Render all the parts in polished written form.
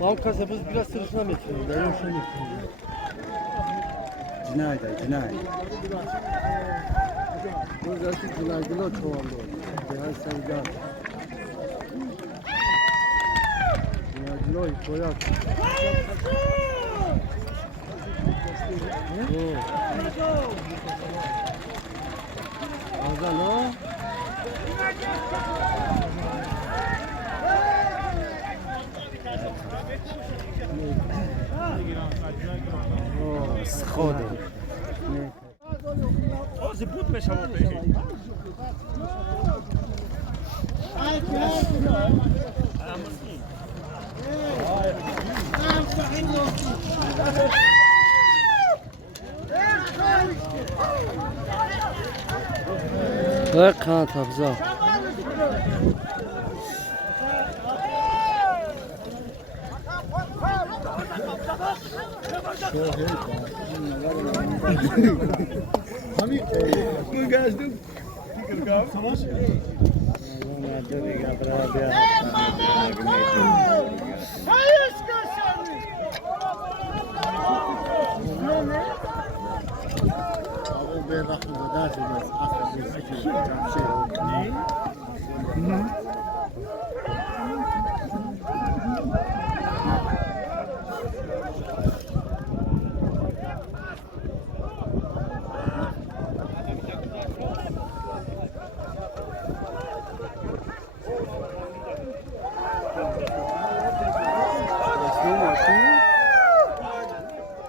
Bankası biz biraz sırasına metreyiz. Ben hoşuna metreyiz. Cinayet. Burası cinayetler çoğaldı. Cihaz sevgan. Cinayetler koyak. Azal o. Schody. O, ze but me szło powiedzieć. Bak kan tabza.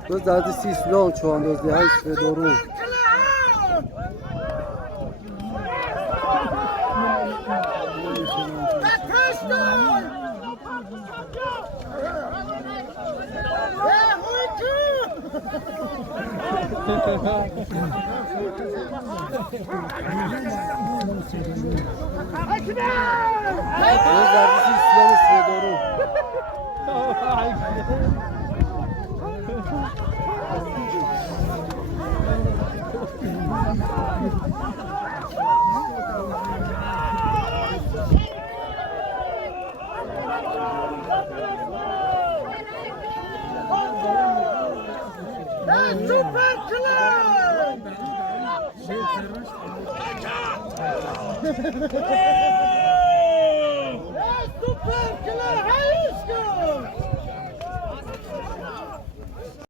Dois dados de Cislon, João, dos de Reis, Fedoru. Dois dados de Cislon, Fedoru. Super Club!